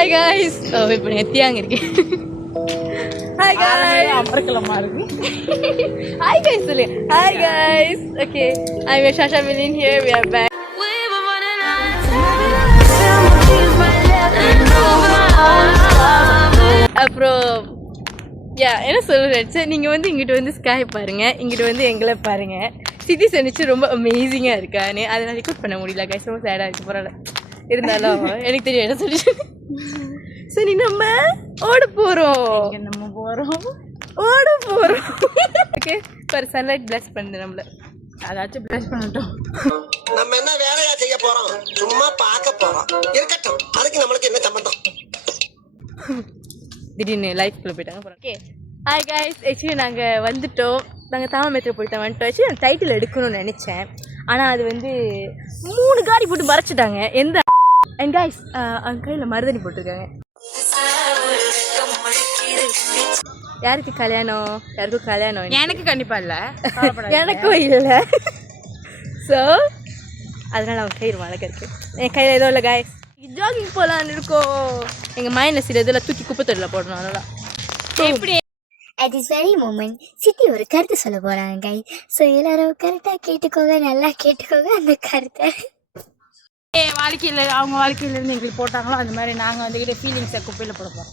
Hi guys. Oh, இப்போ நெத்தியாங்க இருக்கேன். Hi guys. அமர்க்கலமா இருக்கு. Hi guys. Hi guys. Okay. I'm Shasha Milin here. We are back. அப்புறம் என்ன சொல்கிறேன் சார், நீங்கள் வந்து இங்கிட்ட வந்து ஸ்காய் பாருங்கள், இங்கிட்ட வந்து எங்களை பாருங்கள். சிட்டி சென்னிச்சு ரொம்ப அமேசிங்காக இருக்கான்னு அதை நான் ரெக்கார்ட் பண்ண முடியல கைஸ், ரொம்ப சேடாக இருக்குது. பரவாயில்ல, இருந்தாலும் எனக்கு தெரியும் என்ன சொல்லிட்டு. சரி, நம்ம ஓட போகிறோம் ஓட போகிறோம். ஓகே, ஒரு சன்லைட் பிளஸ் பண்ணுது நம்மள, அதாச்சும் பிளஸ் பண்ணட்டும். நம்ம என்ன வேலையா செய்ய போறோம், சும்மா பார்க்க போறோம். இருக்கட்டும், அதுக்கு நம்மளுக்கு என்ன சம்பந்தம். திடீர்னு லைஃப்குள்ளே போயிட்டாங்க. Okay, hi guys. ஆக்சுவலி நாங்கள் வந்துட்டோம், நாங்கள் தாம மெட்ரோ போயிட்டு வந்துட்டோம். ஆக்சுவலி நான் டைட்டில் எடுக்கணும்னு நினச்சேன், ஆனால் அது வந்து 3 காடி போட்டு மறைச்சிட்டாங்க. எந்த அண்ட் கைஸ் அவங்க கையில் மருதணி போட்டிருக்காங்க. யாருக்கு கல்யாணம்? யாருக்கும் கல்யாணம் எனக்கு கண்டிப்பாக இல்லை, எனக்கும் இல்லை. ஸோ அதனால் அவங்க கயிறு மழை இருக்குது, என் கையில் எதுவும் இல்லை கைஸ். ஜாகிங் போகலான்னு இருக்கோம். எங்கள் மைனஸ் இதெல்லாம் தூக்கி குப்பை தொட்டில் போடணும். அதெல்லாம் எப்படி அட் திஸ் வெரி மூமெண்ட் சித்தி ஒரு கருத்து சொல்ல போகிறாங்க கைஸ். ஸோ எல்லாரும் கரெக்டாக கேட்டுக்கோங்க, நல்லா கேட்டுக்கோங்க அந்த கருத்தை. வாழ்க்கையில் அவங்க வாழ்க்கையிலேருந்து எங்களுக்கு போட்டாங்களோ அந்த மாதிரி நாங்கள் வந்துக்கிட்ட ஃபீலிங்ஸை குப்பையில் போடுவோம்.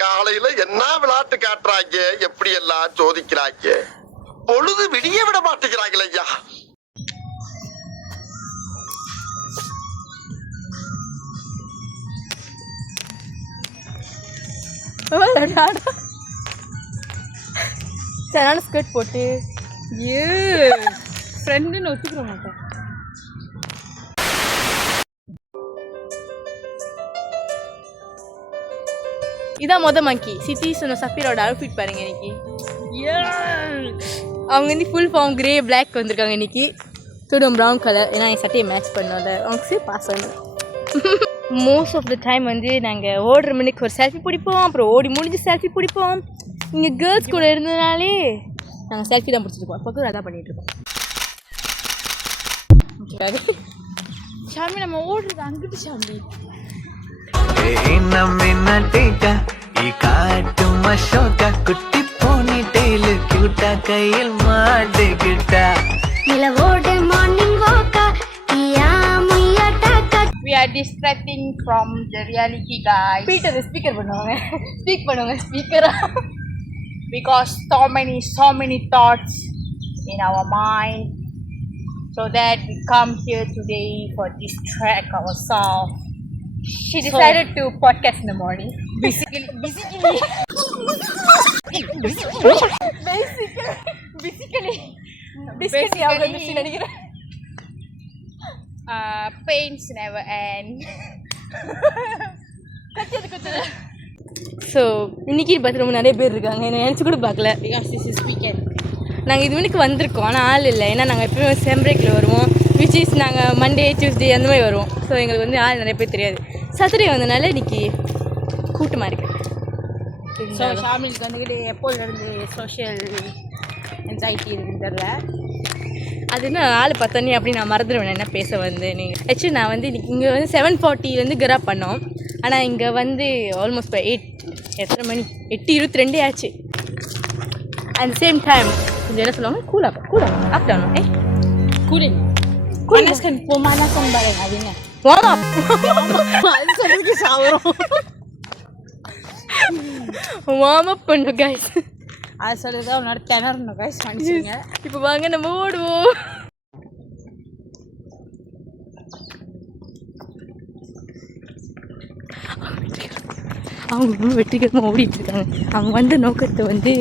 காலையில என்ன விளையாட்டு காட்டுறாங்க, எப்படி எல்லாம் சோதிக்கிறாங்க, பொழுது விடிய விட மாட்டேங்கிறாங்களே ஐயா. சரியான ஸ்கர்ட் போட்டு ஃப்ரெண்டுன்னு ஒத்துக்கிற மாட்டேன். இதான் மங்கி சித்தி சொன்ன சஃபீரோட அவுட்ஃபிட் பாருங்க. இன்னைக்கு அவங்க வந்து ஃபுல் ஃபார்ம் கிரே பிளாக் வந்திருக்காங்க. இன்னைக்கு துடும் ப்ரௌன் கலர், ஏன்னா என் சட்டையை மேட்ச் பண்ணோட அவங்க பாஸ் ஆகணும். மோஸ்ட் ஆஃப் த டைம் வந்து நாங்கள் ஓடுற மணிக்கு ஒரு செல்ஃபி பிடிப்போம், அப்புறம் ஓடி முடிஞ்சு செல்ஃபி பிடிப்போம். இங்கே கேர்ள்ஸ் கூட இருந்ததுனாலே நாங்கள் செல்ஃபி தான் பிடிச்சிருப்போம். அப்போ அதான் பண்ணிகிட்ருக்கோம். ஷாமி நம்ம ஓடுறது அங்கிட்டு ஷாமி குட்டி போனி டெய்லு கியூட்டா கையில் மாட்டுக்கிட்டா நிலவோடு மார்னிங் வாக்கா கியா முய்யா டாக்கா. We are distracting from the reality guys. Peter speaker பண்ணுவாங்க, ஸ்பீக் பண்ணுவாங்க ஸ்பீக்கரா. Because so many thoughts in our mind, so that we come here today for distract ourselves. She decided to podcast in the morning. Basically நினைக்கிறேன். pains never end. So இன்னைக்கு பார்த்து நிறைய பேர் இருக்காங்க, என்ன நினச்சி கூட பார்க்கல. Because this is weekend. நாங்கள் இது மணிக்கு வந்திருக்கோம், ஆனால் ஆள் இல்லை. ஏன்னா நாங்கள் எப்பவுமே செம் பிரேக்கில் வருவோம், விச் இஸ் நாங்கள் மண்டே டியூஸ்டே அந்த மாதிரி வருவோம். ஸோ எங்களுக்கு வந்து ஆள் நிறைய பேர் தெரியாது. சாட்டர்டே வந்தனால இன்னைக்கு கூட்டமாக இருக்குது. ஸோ ஷாமிலுக்கு வந்துக்கிட்டு எப்போதுலேருந்து சோஷியல் என்சைட்டி இருக்குன்னு தெரில. அது என்ன ஆள் பார்த்தோன்னே அப்படி நான் மறந்துடுவேன் என்ன பேச வந்து. நீங்கள் ஆக்சுவலி நான் வந்து இங்கே வந்து 7:40 கெராப் பண்ணோம், ஆனால் இங்கே வந்து ஆல்மோஸ்ட் இப்போ 8 எத்தனை மணி 8:22 ஆச்சு. அட் சேம் டைம் கொஞ்சம் என்ன சொல்லுவாங்க, கூலாக afternoon cooling panaskan pemanasan bareng adanya. Warm அது சொல்றதுக்கு சாவறோம். அப் பண்ணுங்க கைஸ். அது சொல்றதா உன்னோட திணறணும் கைஸ் மன்னிச்சுங்க. இப்போ வாங்க நம்ம ஓடுவோம். அவங்க ரொம்ப வெற்றிகரமாக ஓடிட்டு இருக்காங்க. அவங்க வந்த நோக்கத்தை வந்து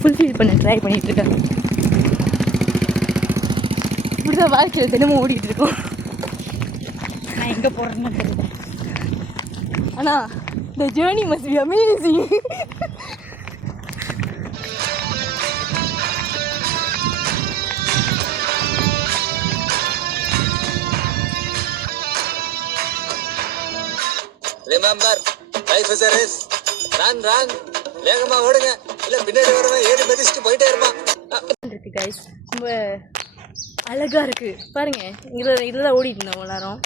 ஃபுல்ஃபில் பண்ண ட்ரை பண்ணிட்டு இருக்காங்க. இப்படிதான் வாழ்க்கையில் தினமும் ஓடிட்டு இருக்கோம். நான் எங்கே போகிறேன்னு தெரியல, ஆனால் the journey must be amazing. Remember, life is a race. Run. வேகமா ஓடுங்க, இல்ல பின்னாடி வரவன் ஏறி மிதிச்சிட்டு போயிட்டே இருப்பான். இருக்கு கைஸ், ரொம்ப அழகா இருக்கு பாருங்க. இதுல ஓடிட்டு இருந்தோம் எல்லாரும்.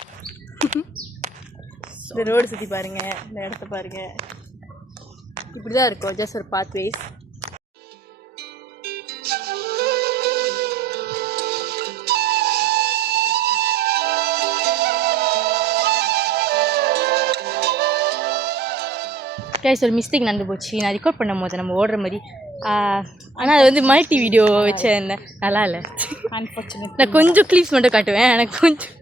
ஸோ இந்த ரோடு சுற்றி பாருங்கள், இந்த இடத்த பாருங்கள். இப்படி தான் இருக்கும், ஜஸ்ட் ஒரு பாத்வேஸ். கைஸ், ஒரு மிஸ்டேக் நடந்து போச்சு. நான் ரெக்கார்ட் பண்ணும் போது நம்ம ஓடுற மாதிரி, ஆனால் அது வந்து மல்டி வீடியோ வச்சேன், நல்லா இல்லை. அன்ஃபார்ச்சுனேட். நான் கொஞ்சம் கிளிப்ஸ் மட்டும் காட்டுவேன், எனக்கு கொஞ்சம்.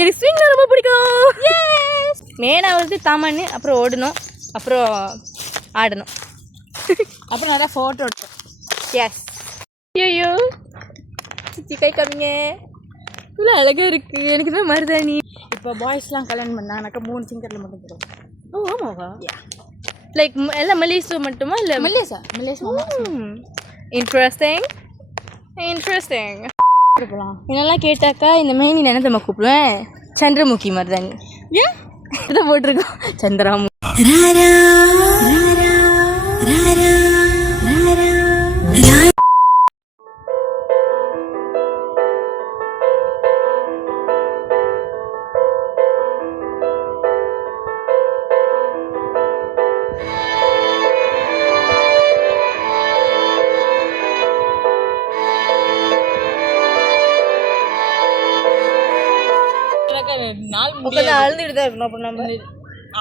எனக்கு ஸ்விங் ரொம்ப பிடிக்கும். மெயினாக வந்து தாமான்னு, அப்புறம் ஓடணும், அப்புறம் ஆடணும், அப்புறம் நிறையா ஃபோட்டோ எடுத்தோம். எஸ். ஐயோ சித்தி கை காமிங்க, இவ்வளோ அழகாக இருக்குது. எனக்கு தான் மருதாணி. இப்போ பாய்ஸ்லாம் கல்யாணம் பண்ணாங்கனாக்கா 3 ஃபிங்கரில் மட்டும் போடுவோம். ஓ ஆமாவா? லைக் எல்லாம் மலேசியா மட்டுமா இல்லை? Malaysia interesting interesting. என்னெல்லாம் கேட்டாக்கா இந்த மாதிரி நீ என்ன நம்ம கூப்பிடுவேன், சந்திரமுகி மருதாணி. ஏன் இதை போட்டிருக்கோம், சந்திராமு. அழுதுட்டு தான் இருக்கணும். அப்புறம் நம்ம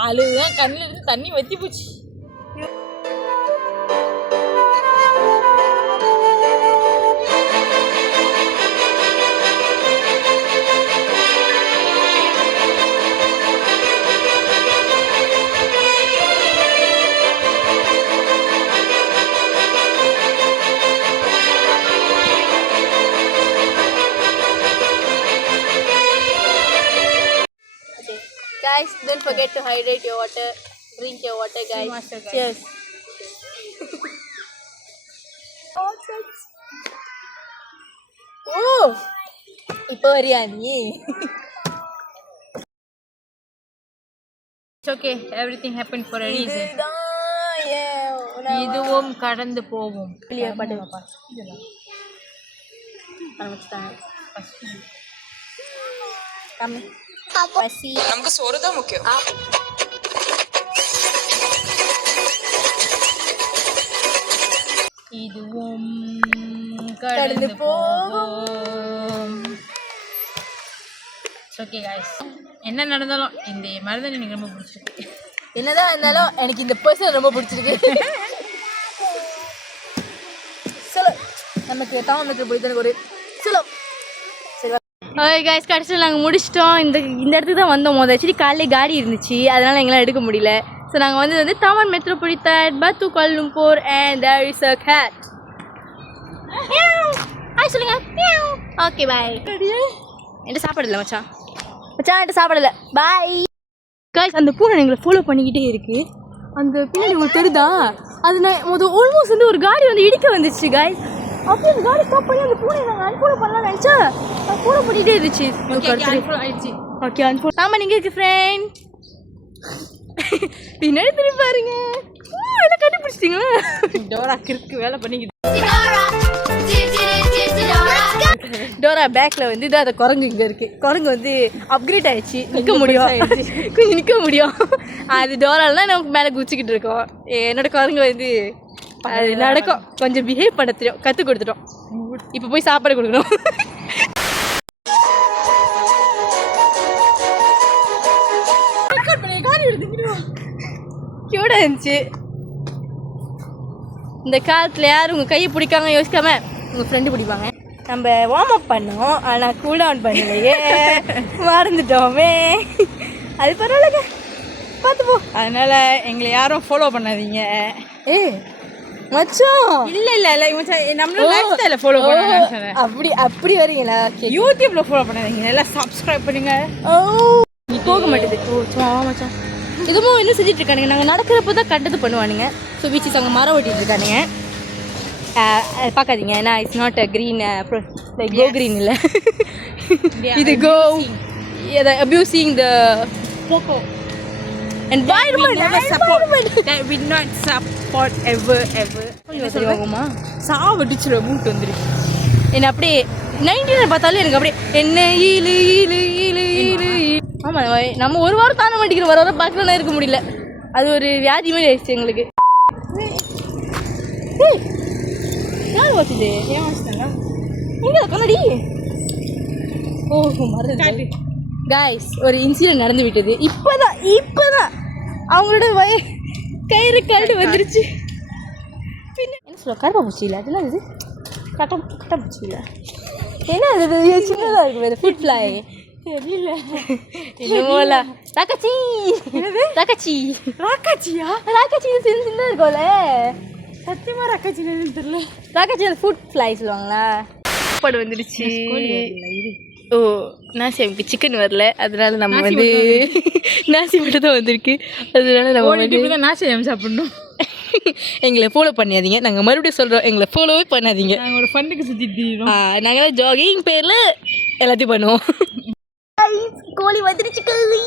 அழுதுதான் கண்ணில் இருந்து தண்ணி வத்தி போச்சு. Guys, don't forget to hydrate your water. Drink your water, guys. Cheers. Oh, இப்போ வரியா நீ? It's okay. Everything happened for a reason. இதுவும் கடந்து போகும். இல்லையா பாட்டு ஆரம்பிச்சுட்டாங்க. பசி, நமக்கு சோறு தான் முக்கியம். இதுவும் கடந்து போகும். ஓகே गाइस, என்ன நடந்தாலும் இந்த மருதாணி எனக்கு ரொம்ப பிடிச்சிருக்கு. என்னதான் இருந்தாலும் எனக்கு இந்த பர்சன் ரொம்ப பிடிச்சிருக்கு. சொல்லு, நமக்கு தாமனுக்கு போய் தானே ஒரு சொல்லு. ஓகே கைஸ், கடைசியில் நாங்கள் முடிச்சிட்டோம். இந்த இடத்துக்கு தான் வந்தோம். ஆக்சுவலி காலையிலே காடி இருந்துச்சு, அதனால் எங்களால் எடுக்க முடியல. ஸோ நாங்கள் வந்து தாமன் மெட்ரோபாலிட்டன், பத்து Kuala Lumpur, and there is a cat. Hi சொல்லுங்க. Okay bye. என்கிட்ட சாப்பாடு இல்லை மச்சான், என்கிட்ட சாப்பாடு இல்லை. Bye guys. அந்த பூனை எங்களை ஃபாலோ பண்ணிக்கிட்டே இருக்குது. அந்த பின்னாடி உங்களுக்கு தெரியுதா? அது நான் ஆல்மோஸ்ட் வந்து ஒரு காடி வந்து இடிக்க வந்துச்சு கைஸ். அப்படியே அந்த காடி ஸ்டாப் பண்ணி அந்த பூனை நாங்கள் அன்ஃபாலோ பண்ணலாம்னு நினச்சா நான் ஃபாலோ பண்ணிகிட்டே இருந்துச்சு. Okay unfollow. ஆமாம், நீங்கள் இருக்கு ஃப்ரெண்ட். பின்னாடி திரும்பி பாருங்க. எல்லாம் கண்டுபிடிச்சிட்டிங்களா? டோரா கிறுக்கு வேலை பண்ணிக்கிது. டோரா பேக்கில் வந்து இதான் அந்த குரங்கு இங்கே இருக்குது. குரங்கு வந்து அப்கிரேட் ஆகிடுச்சு, நிற்க முடியும், கொஞ்சம் நிற்க முடியும். அது டோராலாம் நமக்கு மேலே குச்சிக்கிட்டு இருக்கோம். என்னோட குரங்கு வந்து அது நடக்கும், கொஞ்சம் பிஹேவ் பண்ண தெரியும், கற்றுக் கொடுத்துட்டோம். இப்போ போய் சாப்பாடு கொடுக்கணும். கியூட்டாக இருந்துச்சு. இந்த காலத்தில் யாரும் உங்கள் கையை பிடிக்காம யோசிக்காம உங்கள் ஃப்ரெண்டு பிடிப்பாங்க. நம்ம வார்ம் அப் பண்ணோம், ஆனால் கூல் டவுன் பண்ணலையே, மறந்துட்டோமே. அது பரவாயில்லங்க, பார்த்துப்போம். அதனால் எங்களை யாரும் ஃபாலோ பண்ணாதீங்க. மச்சான் இல்லை மச்சான், நம்மளோட லைஃப் ஸ்டைலை ஃபாலோ பண்ணுங்க. அப்படி வரீங்களா? யூடியூப்ல ஃபாலோ பண்ணாதீங்க, எல்லாம் சப்ஸ்கிரைப் பண்ணுங்க. நீ போக மாட்டேது. சும்மா மச்சான் இதுவும் இன்னும் செஞ்சுட்டு இருக்கானுங்க. நாங்கள் நடக்கிறப்போ தான் கண்டது பண்ணுவானுங்க. ஸோ பீச்சஸ் அவங்க மரம் ஓட்டிட்டு இருக்கானுங்க. பார்க்காதீங்க, ஏன்னா it's not a green like go green இல்லை, இது கோ abusing the environment. That we not support ever. சொல்லுவாங்கம்மா சாவடிச்சுரு மூட்டு வந்துருக்கு. என்ன அப்படியே 19 பார்த்தாலும் எனக்கு அப்படியே என்ன ஈலு ஈலு ஈலு ஈலு. ஆமாம், நம்ம ஒரு வாரம் தாண்ட மாட்டேங்கிற வர வாரம் பார்க்கலாம் இருக்க முடியல. அது ஒரு வியாதி மாதிரி ஆயிடுச்சு எங்களுக்கு. யார் வாசிது? ஏன் வாசித்தாங்க எங்கே கண்ணாடி? ஓ மறந்து காய்ஸ், ஒரு இன்சிடென்ட் நடந்து விட்டது. இப்போதான் அவங்களோட கயிறு கரடு வந்துருச்சு. பின்ன என்ன சொல்ல, கருப்பாப்பூச்சி இல்லை, அதெல்லாம் இது கட்டாப்பூச்சி இல்லை, என்ன அது சின்னதாக இருக்குது, ஃபுட் ஃப்ளை தெரியல. என்னமோல ராக்காச்சி சின்ன இருக்கோல, சத்தியமாக ராக்காச்சி தெரியல. ராக்காச்சி அந்த ஃபுட் ஃப்ளை சொல்லுவாங்களா. சாப்பாடு வந்துடுச்சு. ஓ நாசிக்கு சிக்கன் வரல, அதனால நம்ம வந்து நாசி மட்டும் தான் வந்திருக்கு. அதனால நம்ம வந்து நாசி சாப்பிடணும். எங்களை ஃபாலோ பண்ணாதீங்க, நாங்கள் மறுபடியும் சொல்கிறோம், எங்களை ஃபாலோவே பண்ணாதீங்க. நாங்கள் ஒரு ஃபண்டுக்கு சுற்றிட்டு நாங்கள் ஜாகிங் பேரில் எல்லாத்தையும் பண்ணுவோம். கோழி வந்துருச்சு. பாய்.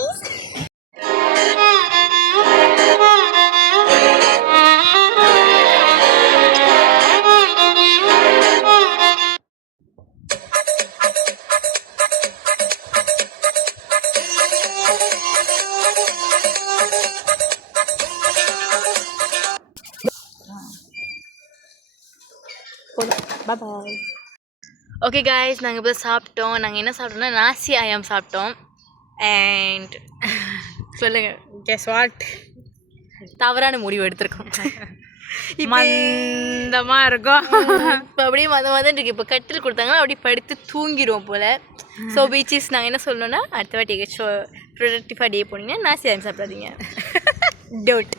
ஓகே காய்ஸ், நாங்கள் இப்போ சாப்பிட்டோம். நாங்கள் என்ன சாப்பிட்டோம்னா நாசி ஐயம் சாப்பிட்டோம். அண்ட் சொல்லுங்கள், கெஸ் வாட், தவறான முடிவு எடுத்திருக்கோம். மந்தமாக இருக்கும். இப்போ அப்படியே மதம் இருக்கு. இப்போ கட்டில் கொடுத்தாங்கன்னா அப்படியே படுத்து தூங்கிடுவோம் போல். ஸோ பீச்சஸ் நாங்கள் என்ன சொல்லணும்னா, அடுத்த வாட்டி எங்கேயாச்சும் ப்ரொடக்டிவாக டே போனீங்கன்னா நாசி ஐயம் சாப்பிடாதீங்க. டோட்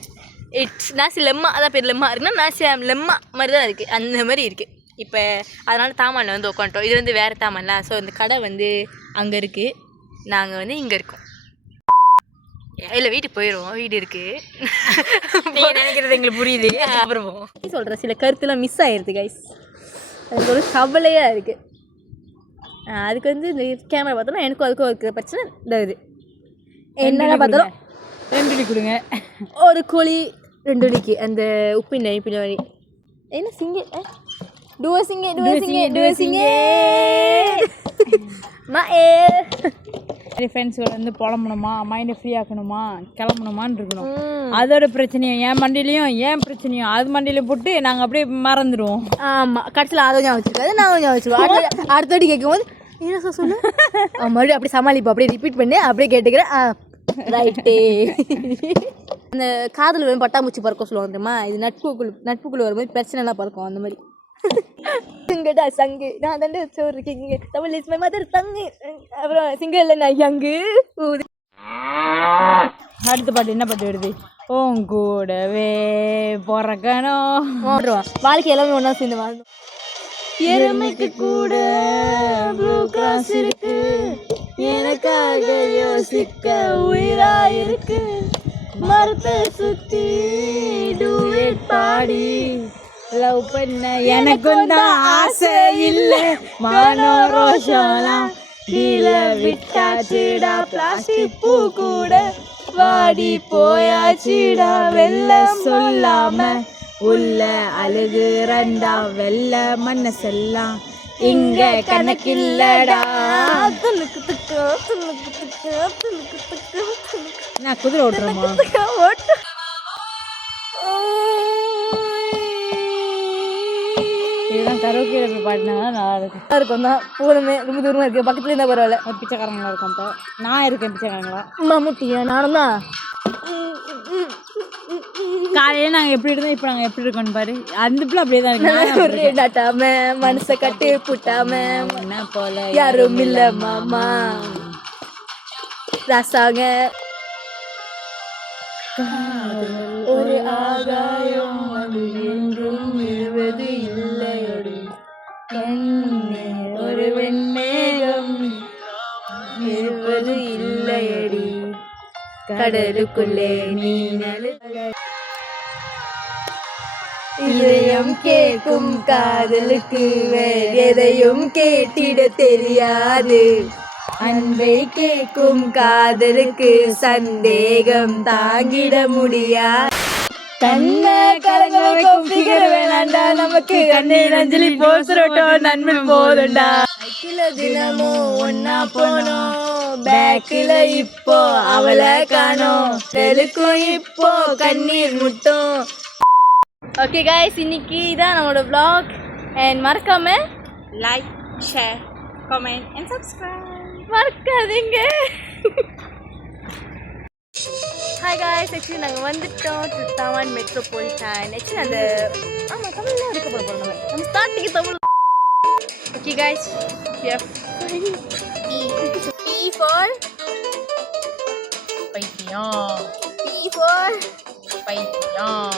இட்ஸ் நாசி லெம்மா, அதான் பேர் லெம்மா இருக்குன்னா நாசி ஐயம் லெம்மா மாதிரி தான் இருக்குது, அந்த மாதிரி இருக்குது. இப்போ அதனால் தாமானில் வந்து உட்காந்துட்டோம். இது வந்து வேறு தாமான்ல. ஸோ இந்த கடை வந்து அங்கே இருக்குது, நாங்கள் வந்து இங்கே இருக்கோம். இல்லை வீட்டுக்கு போயிடுவோம், வீடு இருக்குது. நீங்கள் நினைக்கிறது எங்களுக்கு புரியுது. அப்புறம் சொல்கிற சில கருத்துலாம் மிஸ் ஆகிடுது கைஸ், அதுக்கு ஒரு கவலையாக இருக்குது. அதுக்கு வந்து இந்த கேமரா பார்த்தோன்னா எனக்கும் அதுக்கும் இருக்கிற பிரச்சனை இந்த இது என்னென்ன பார்த்தாலும் 2 வெள்ளி கொடுங்க. ஒரு கோழி 2 வெள்ளிக்கு அந்த உப்பின் பின்னாடி என்ன சிங்க ஃப்ரெண்ட்ஸோட வந்து புலம்பணுமா, மைண்டை ஃப்ரீ ஆக்கணுமா, கிளம்பணுமான்னு இருக்கணும். அதோட பிரச்சனையும் என் மண்டிலையும் ஏன் பிரச்சனையும் அது மண்டியில போட்டு நாங்கள் அப்படியே மறந்துடுவோம். ஆமாம், கடைசியில் அதை ஞாபகம் வச்சுருக்காது, நான் ஞாபகம் வச்சுருவோம். அடுத்த வாட்டி கேட்கும் போது என்ன சார் சொல்லு, மறுபடியும் அப்படியே சமாளிப்போம், அப்படியே ரிப்பீட் பண்ணி அப்படியே கேட்டுக்கிறேன். ரைட்டே. அந்த காதல் வரும் பட்டாம்பூச்சி பறக்க சொல்லுவாங்க தெரியுமா, இது நட்புக்குள்ள வரும்போது பிரச்சனைலாம் பறக்கும் அந்த மாதிரி. சிங்கடா சங்கு, நான் தாண்டா சோறு இருக்கீங்க, தமிழ் இஸ் மை மதர் தங்கு, அப்புறம் சிங்க இல்லை நான் யங்கு. அடுத்த பாட்டு என்ன பாட்டு வருது? உன் கூடவே பிறக்கணும். வாழ்க்கை எல்லாமே ஒன்றா சேர்ந்து வாழ்ந்தோம். எருமைக்கு கூட ப்ளூ கிராஸ் இருக்கு, எனக்காக யோசிக்க உயிரா இருக்கு, மரத்தை சுத்தி டூயட் பாடி லவ் பண்ண எனக்கும் தான் ஆசை இல்லை, மானோ ரோஷம்லாம் கீழ விட்டாச்சுடா, பிளாஸ்டிக் பூ கூட வாடி போயாச்சுடா, வெள்ள சொல்லாம உள்ள அழுகு ரெண்டா, வெள்ள மனசெல்லாம் இங்க கணக்கில்லடா. நான் குதிரை ஓட்டுறோமா? இதெல்லாம் கரோக்கியில் போய் பாடினாங்கன்னா நல்லா இருக்கும். நல்லா இருக்கும் தான், போகணுமே, ரொம்ப தூரமாக இருக்குது, பக்கத்துலேயே இருந்தால் பரவாயில்ல. பிச்சைக்காரங்களா இருக்கும். இப்போ நான் இருக்கேன் பிச்சைக்காரங்களா. மம்முட்டியா நானும் தான். காலையில் நாங்கள் எப்படி இருந்தோம், இப்போ நாங்கள் எப்படி இருக்கோன்னு பாரு. அந்த பிள்ளை அப்படியே தான் இருக்கு. ஒரு டாட்டாம மனசை கட்டு புட்டாம என்ன போல யாரும் இல்லை மாமா ராசாங்க. ஒரு ஆகாயம் அது என்றும் விழுவது இல்லையடி, கண்ணே ஒரு வெண்மேகம் இருப்பது இல்லையடி, கடலுக்குள்ளே நீ இதயம் கேட்கும் காதலுக்கு வேறு எதையும் கேட்டிட தெரியாது. அன்பை கேட்கும் காதலுக்கு சந்தேகம் தாங்கிட முடியாது. கண்ணை கலங்க வைக்கும் ஃபிகர் வேணாண்டா நமக்கு, கண்ணீர் அஞ்சலி போசுறோட்டோம் நன்மை போதுண்டா. பைக்கில தினமும் ஒன்னா போனோம், பேக்கில இப்போ அவளை காணோம், தெலுக்கும் இப்போ கண்ணீர் முட்டும். ஓகே காய்ஸ், இன்னைக்கு இதான் நம்மளோட vlog. அண்ட் மறக்காம Like, share, comment and subscribe. மறக்காதீங்க. ஹாய் காய்ஸ், ஆக்சுவலி நாங்கள் வந்துட்டோம் டு தவான் மெட்ரோபாலிட்டன். ஆக்சுவலி அந்த ஆமாம் தமிழ்லாம் இருக்க போகிறோம். நம்ம starting Tamil. Okay guys, P for பைத்தியம் P for பைத்தியம்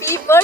P for